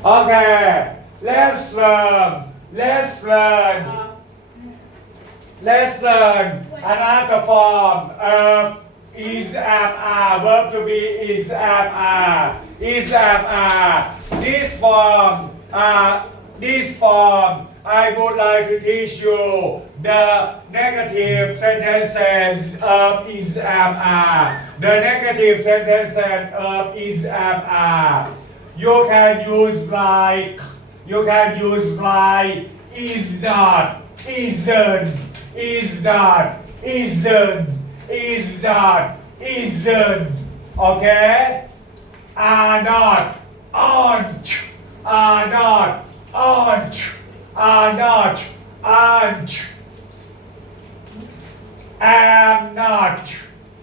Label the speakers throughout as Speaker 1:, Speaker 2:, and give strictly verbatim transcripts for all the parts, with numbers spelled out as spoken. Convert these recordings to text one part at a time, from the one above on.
Speaker 1: Okay, let's learn. Let's learn. Let's learn another form of is am are. Verb to be is am are. Is am are. This form, uh, this form, I would like to teach you the negative sentences of is am are. The negative sentences of is am are. You can use like, you can use like, is not, isn't, is not, isn't, is not, isn't, okay? Are not, aren't, are not, aren't, are not, aren't, am not,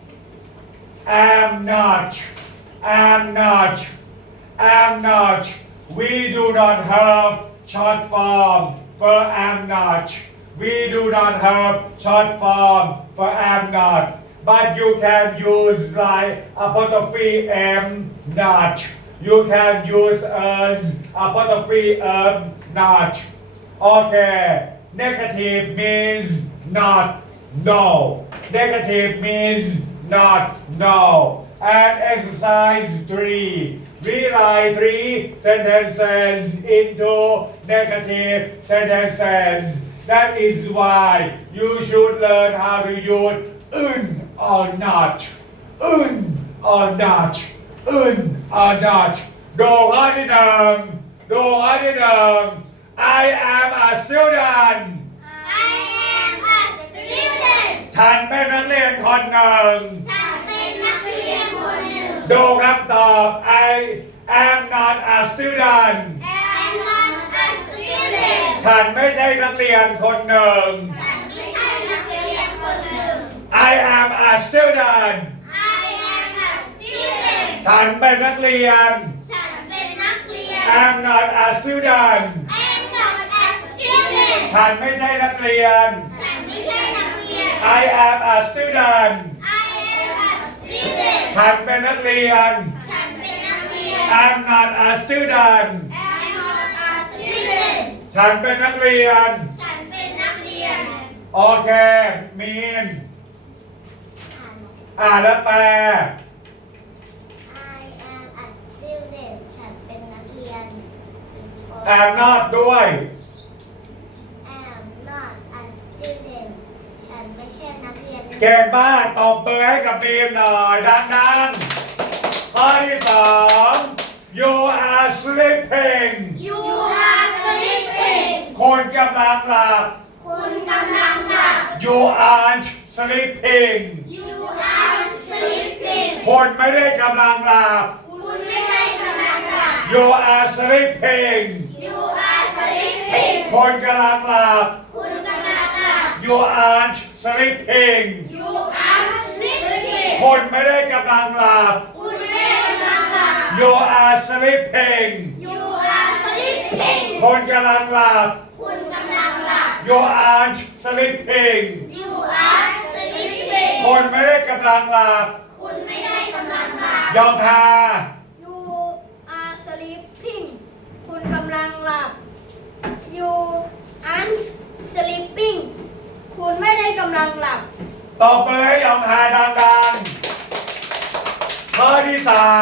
Speaker 1: am not, am not, am not. We do not have short form for am not. We do not have short form for am not. But you can use like apostrophe m not. You can use as apostrophe m not. Okay. Negative means not, no. Negative means not, no. And exercise three. Rewrite three sentences into negative sentences. That is why you should learn how to use un or not. Un or not. Un or not. ดูข้อที่หนึ่งดูข้อที่หนึ่ง I am a student
Speaker 2: I am a student
Speaker 1: ฉันเป็นนักเรียนคนหนึ่ง
Speaker 2: ฉันเป็นนักเรียนคนหนึ่ง
Speaker 1: ดูคำตอบ I am not a student
Speaker 2: I'm not a student
Speaker 1: ฉันไม่ใช่นักเรียนคนหนึ่ง
Speaker 2: ฉันไม่ใช่นักเรียนคนหนึ่ง
Speaker 1: I am a student
Speaker 2: I am a student
Speaker 1: ฉันเป็นนักเรียน
Speaker 2: ฉันเป็นนักเรียน
Speaker 1: I'm not a student
Speaker 2: I'm not a student
Speaker 1: ฉันไม่ใช่นักเรียน
Speaker 2: ฉันไม่ใช่นักเรียน
Speaker 1: I am a student
Speaker 2: I am a student
Speaker 1: ฉันเป็นนักเรียน
Speaker 2: ฉันเป็นนักเรียน
Speaker 1: I'm not a student
Speaker 2: I'm not a student
Speaker 1: ฉันเป็นนักเรียน
Speaker 2: ฉันเป็นนักเรียน
Speaker 1: โอเค มีน อ่านแล้วแปล
Speaker 2: I am a student ฉันเป็นนักเรียน
Speaker 1: I'm not ด้วย
Speaker 2: am not a student ฉันไม่ใช่นักเรียน
Speaker 1: เก่งมากตบมือให้กับมีนหน่อยดังๆข้อที่สอง You are sleeping
Speaker 2: You are sleeping
Speaker 1: คุณกำลังหลับ
Speaker 2: คุณกำลังหลับ
Speaker 1: You aren't sleeping
Speaker 2: You are sleeping
Speaker 1: คุณไม่ได้กำลังหลับ
Speaker 2: คุณไม่ได้กำลังหลับ
Speaker 1: You are sleeping
Speaker 2: You are sleeping
Speaker 1: คุณกำลังหลับ
Speaker 2: คุณกำลังหลับ
Speaker 1: You aren't sleeping
Speaker 2: You are sleeping
Speaker 1: คุณไม่ได้กำลังหลับ
Speaker 2: คุณไม่ได้กำลังหลับ
Speaker 1: You are sleeping
Speaker 2: You are sleeping
Speaker 1: คุณกำลังหลับ
Speaker 2: คุณกำลังหลับ
Speaker 1: You aren't sleeping
Speaker 2: You are sleeping
Speaker 1: คุณไม่ได้กำลังหลับ
Speaker 2: คุณไม่ได้กำลังหลับ
Speaker 1: ยอมทา
Speaker 2: You are sleeping คุณกำลังหลับ You aren't sleeping คุณไม่ได้กำลังหลับ
Speaker 1: ตบมือให้ยอมทาดังๆข้อที่สาม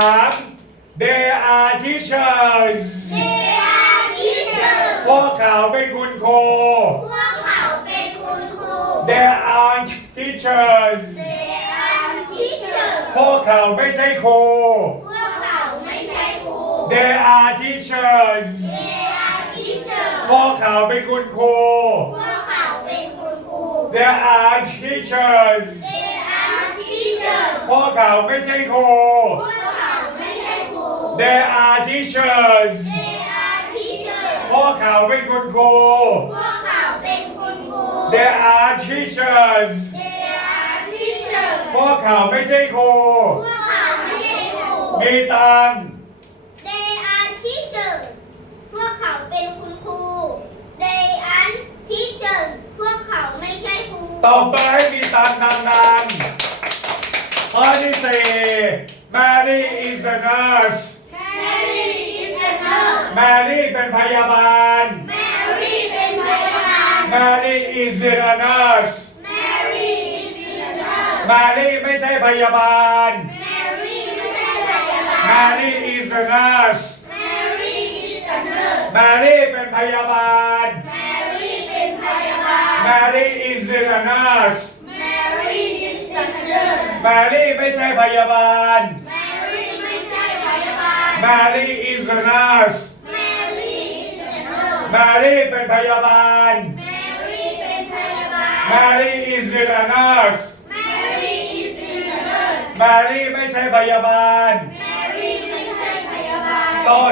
Speaker 1: They are teachers
Speaker 2: They are teachers
Speaker 1: พวกเขาเป็นคุณครู
Speaker 2: พวกเขาเป็นคุณครู
Speaker 1: They aren't teachers
Speaker 2: They are teachers
Speaker 1: พวกเขาไม่ใช่ครู
Speaker 2: พวกเขาไม่ใช่ครู
Speaker 1: They are teachers
Speaker 2: They are teachers
Speaker 1: พวกเขาเป็นคุณครู
Speaker 2: พวกเขาเป็นคุณครู
Speaker 1: They are teachers
Speaker 2: They are teachers
Speaker 1: พวกเขาไม่ใช่ครู
Speaker 2: พวกเขาไม่ใช่ครู
Speaker 1: They are teachers
Speaker 2: They are teachers
Speaker 1: พวกเขาเป็นคุณครู
Speaker 2: พวกเขาเป็นคุณครู
Speaker 1: They are teachers
Speaker 2: They are teachers
Speaker 1: พวกเขาไม่ใช่ครู
Speaker 2: พวกเขาไม่ใช่ครู
Speaker 1: มีตังค์
Speaker 2: They are teachers พวกเขาเป็นคุณครู They are teachers พวกเขาไม่ใช่ครู
Speaker 1: ตบมือให้มีตังค์ดังๆข้อที่สี่ Mary is a nurse
Speaker 2: Mary is a nurse
Speaker 1: แมรี่เป็นพยาบาล
Speaker 2: แมรี่เป็นพยาบาล
Speaker 1: แมรี่ is a nurse
Speaker 2: แมรี่ is a nurse
Speaker 1: แมรี่ไม่ใช่พยาบาล
Speaker 2: แมรี่ไม่ใช่พยาบาล
Speaker 1: แมรี่ is a nurse
Speaker 2: แมรี่ is a nurse
Speaker 1: แมรี่เป็นพยาบาล
Speaker 2: แมรี่เป็นพยาบาล
Speaker 1: แมรี่ is a nurse
Speaker 2: แมรี่ is a nurse
Speaker 1: แมรี่ไม่ใช่พยาบาล
Speaker 2: แมรี่ไม่ใช่พยาบาล
Speaker 1: แมรี่ is a nurse
Speaker 2: แมรี่ is a nurse
Speaker 1: แมรี่เป็นพยาบาล
Speaker 2: แมรี่เป็นพยาบาล
Speaker 1: แมรี่ is a nurse
Speaker 2: แมรี่ is a nurse
Speaker 1: แมรี่ไม่ใช่พยาบาล
Speaker 2: แมรี่ไม่ใช่พยาบาล
Speaker 1: ต้น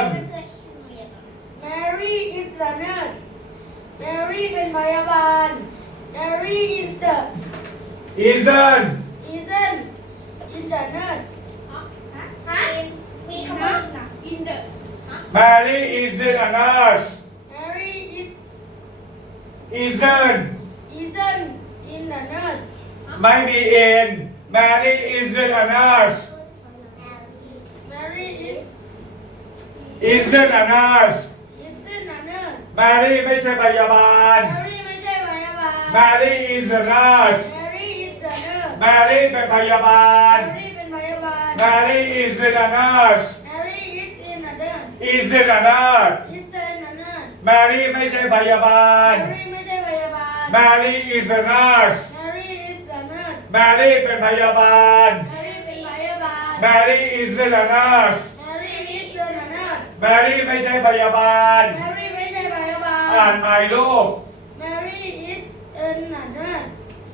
Speaker 3: Mary is the nurse Mary เป็นพยาบาล Mary is the
Speaker 1: isn't
Speaker 3: isn't in the nurse
Speaker 2: ฮะมีคำว่า in the
Speaker 1: Mary isn't a nurse
Speaker 3: Mary is
Speaker 1: isn't
Speaker 3: isn't in the nurse
Speaker 1: ไม่มี in Mary isn't a nurse
Speaker 3: Mary is
Speaker 1: isn't a nurse
Speaker 3: isn't a nurse
Speaker 1: Mary ไม่ใช่พยาบาล
Speaker 3: Mary ไม่ใช่พยาบาล
Speaker 1: Mary is a nurse
Speaker 3: Mary is the nurse
Speaker 1: Mary เป็นพยาบาล
Speaker 3: Mary เป็นพยาบาล
Speaker 1: Mary isn't a nurse
Speaker 3: Mary is in a nurse
Speaker 1: isn't a nurse
Speaker 3: isn't a nurse
Speaker 1: Mary ไม่ใช่พยาบาล
Speaker 3: Mary ไม่ใช่พยาบาล
Speaker 1: Mary is a nurse
Speaker 3: Mary is the nurse
Speaker 1: Mary เป็นพยาบาล
Speaker 3: Mary เป็นพยาบาล
Speaker 1: Mary isn't a nurse
Speaker 3: Mary is the nurse
Speaker 1: Mary ไม่ใช่พยาบาล
Speaker 3: Mary ไม่ใช่พยาบาล
Speaker 1: อ่านใหม่ลูก
Speaker 3: Mary is a nurse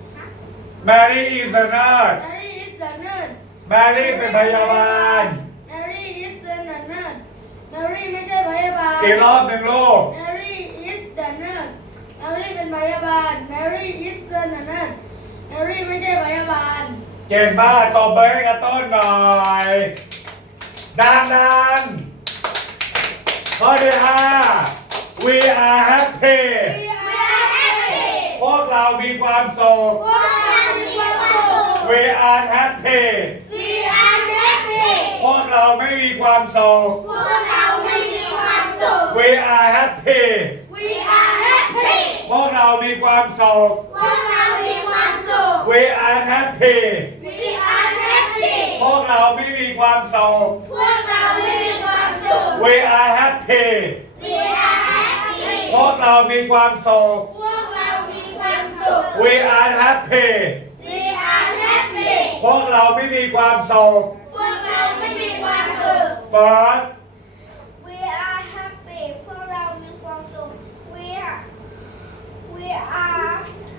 Speaker 1: Mary is a nurse
Speaker 3: Mary is the nurse
Speaker 1: Mary เป็นพยาบาล
Speaker 3: Mary is the nurse Mary ไม่ใช่พยาบาล
Speaker 1: อีกรอบหนึ่งลูก
Speaker 3: Mary is the nurse Mary เป็นพยาบาล Mary is the nurse Mary ไม่ใช่พยาบาล
Speaker 1: เก่งมากตบเบอร์ให้กับต้นหน่อยดังๆข้อที่ห้า we are happy
Speaker 3: We are happy
Speaker 1: พวกเรามีความสุข
Speaker 3: พวกเรามีความสุข
Speaker 1: we are happy
Speaker 3: We are happy
Speaker 1: พวกเราไม่มีความสุข
Speaker 2: พวกเราไม่มีความสุข
Speaker 1: we are happy
Speaker 3: We are happy
Speaker 1: พวกเรามีความสุข
Speaker 2: พวกเรามีความสุข
Speaker 1: we are happy
Speaker 3: We are happy
Speaker 1: พวกเราไม่มีความสุข
Speaker 2: พวกเราไม่มีความสุข
Speaker 1: we are happy
Speaker 2: We are happy
Speaker 1: พวกเรามีความสุข
Speaker 2: พวกเรามีความสุข
Speaker 1: we are happy
Speaker 2: We are happy
Speaker 1: พวกเราไม่มีความสุข
Speaker 2: พวกเราไม่มีความสุข
Speaker 1: First
Speaker 2: We are happy พวกเรามีความสุข We are We are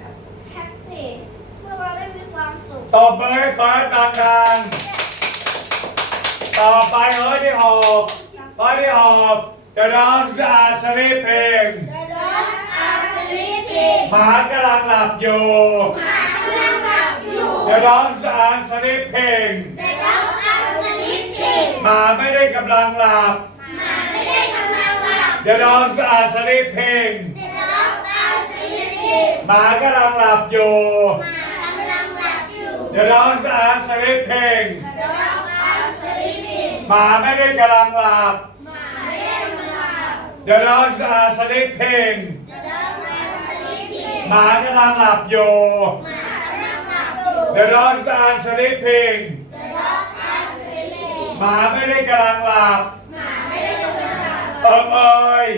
Speaker 2: happy พวกเราไม่มีความสุข
Speaker 1: ตบมือให้เฟิร์สดังๆ ต่อไปข้อที่หกข้อที่หก The dogs are sleeping
Speaker 3: The dogs are sleeping
Speaker 1: หมากำลังหลับอยู่
Speaker 2: หมากำลังหลับอยู่
Speaker 1: The dogs are sleeping
Speaker 2: The dogs are sleeping
Speaker 1: หมาไม่ได้กำลังหลับ
Speaker 2: หมาไม่ได้กำลังหลับ
Speaker 1: The dogs are sleeping
Speaker 2: The dogs are sleeping
Speaker 1: หมากำลังหลับอยู่
Speaker 2: หมากำลังหลับอยู่
Speaker 1: The dogs are sleeping
Speaker 2: The dogs are sleeping
Speaker 1: หมาไม่ได้กำลังหลับ
Speaker 2: หมาไม่ได้กำลังหลับ
Speaker 1: The dogs are sleeping
Speaker 2: The dogs are sleeping
Speaker 1: หมากำลังหลับอยู่
Speaker 2: หมากำลังหลับอยู่
Speaker 1: The dogs are sleeping
Speaker 2: The dogs are sleeping
Speaker 1: หมาไม่ได้กำลังหลับ
Speaker 2: หมาไม่ได้กำลังหลับ
Speaker 1: เอิมเอ่ย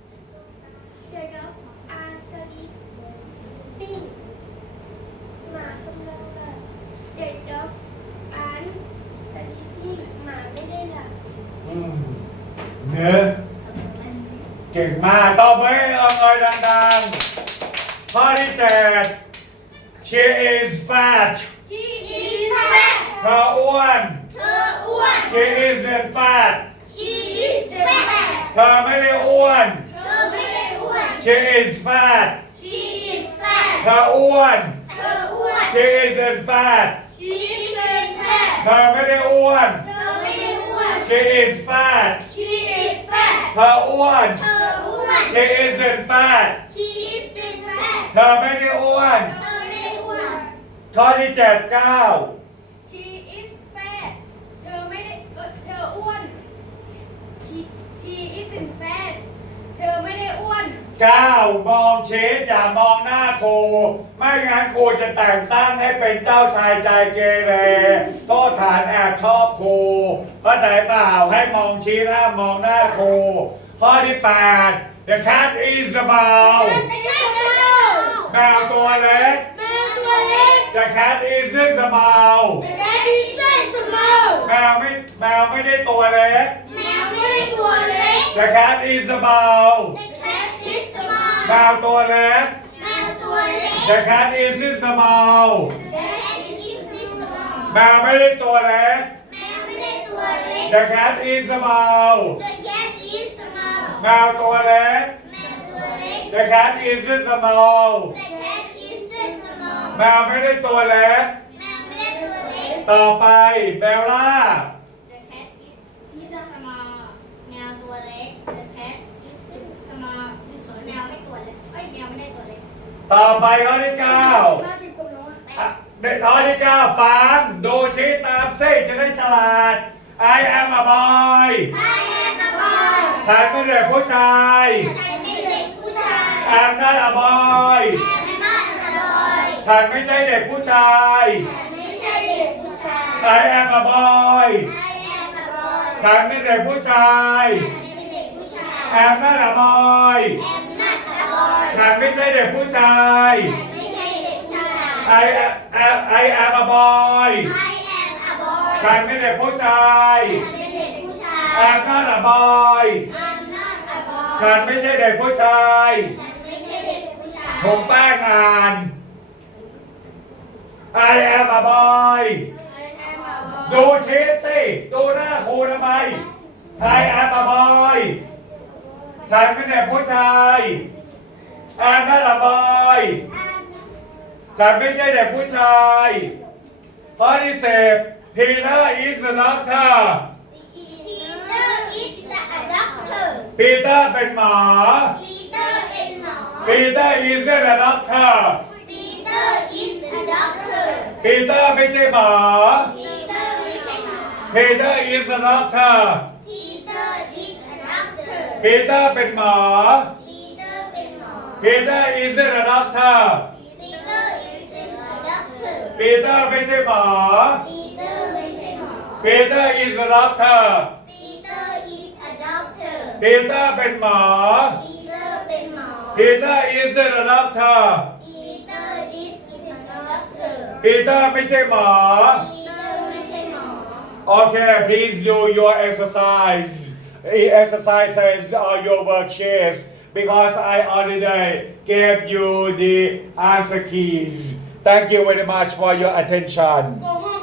Speaker 2: The dogs are sleeping หมากำลังหลับ The dogs are sleeping หมาไม่ได้หลับ
Speaker 1: อืมเนื้อเก่งมากต่อไปเอิมเอ่ยดังๆข้อที่เจ็ด She is fat
Speaker 3: She is fat
Speaker 1: เธออ้วน
Speaker 2: เธออ้วน
Speaker 1: She isn't fat
Speaker 2: She is fat
Speaker 1: เธอไม่ได้อ้วน
Speaker 2: เธอไม่ได้อ้วน
Speaker 1: She is fat
Speaker 2: She is fat
Speaker 1: เธออ้วน
Speaker 2: เธออ้วน
Speaker 1: She isn't fat
Speaker 3: She is fat
Speaker 1: เธอไม่ได้อ้วน
Speaker 2: เธอไม่ได้อ้วน
Speaker 1: She is fat
Speaker 3: She is fat
Speaker 1: เธออ้วน
Speaker 2: เธออ้วน
Speaker 1: She isn't fat
Speaker 2: She is fat
Speaker 1: เธอไม่ได้อ้วน
Speaker 2: เธอไม่ได้อ้วน
Speaker 1: ข้อที่เจ็ดเก้า
Speaker 3: She is fat เธอไม่ได้เอ่อเธออ้วน She She isn't fat
Speaker 1: เก้ามองชีสอย่ามองหน้าครูไม่งั้นครูจะแต่งตั้งให้เป็นเจ้าชายใจเกเรโต้ฐานแอบชอบครูเข้าใจเปล่าให้มองชีสห้ามมองหน้าครูข้อที่แปด The cat is small แมวตัวเล็ก The cat isn't small แมวไม่แมวไม่ได้ตัวเล็ก The cat is small แมวตัวเล็ก The cat isn't small แมวไม่ได้ตัวเล็ก The cat is small แมวตัวเล็ก The cat isn't small แมวไม่ได้ตัวเล็ก ต่อไปเบลล่า
Speaker 4: The cat is small แมวตัวเล็ก The cat is small แมวไม่ตัวเล็กเอ้ยแมวไม่ได้ตัวเล็ก
Speaker 1: ต่อไปข้อที่เก้าอ่ะเด็กข้อที่เก้าฟังดูชี้ตามซิจะได้ฉลาด I am a boy ฉันเป็นเด็กผู้ชาย I'm not a boy ฉันไม่ใช่เด็กผู้ชาย I am a boy ฉันเป็นเด็กผู้ชาย I'm not a boy ฉันไม่ใช่เด็กผู้ชาย I am I am a boy ฉันเป็นเด็กผู้ชาย I'm not a boy ฉันไม่ใช่เด็กผู้ชายผมแป้งอ่าน I am a boy ดูชีสสิดูหน้าครูทำไม I am a boy ฉันเป็นเด็กผู้ชาย I'm not a boy ฉันไม่ใช่เด็กผู้ชายข้อที่สิบ Peter is a doctor ปีเตอร์เป็นหมอ Peter is a doctor ปีเตอร์ไม่ใช่หมอ Peter is a doctor ปีเตอร์เป็นหมอ Peter is a doctor ปีเตอร์ไม่ใช่หมอ Peter is a doctor ปีเตอร์เป็นหมอ Peter is a doctor ปีเตอร์ไม่ใช่หมอ Okay, please do your exercise. Exercises on your worksheets because I already gave you the answer keys. Thank you very much for your attention.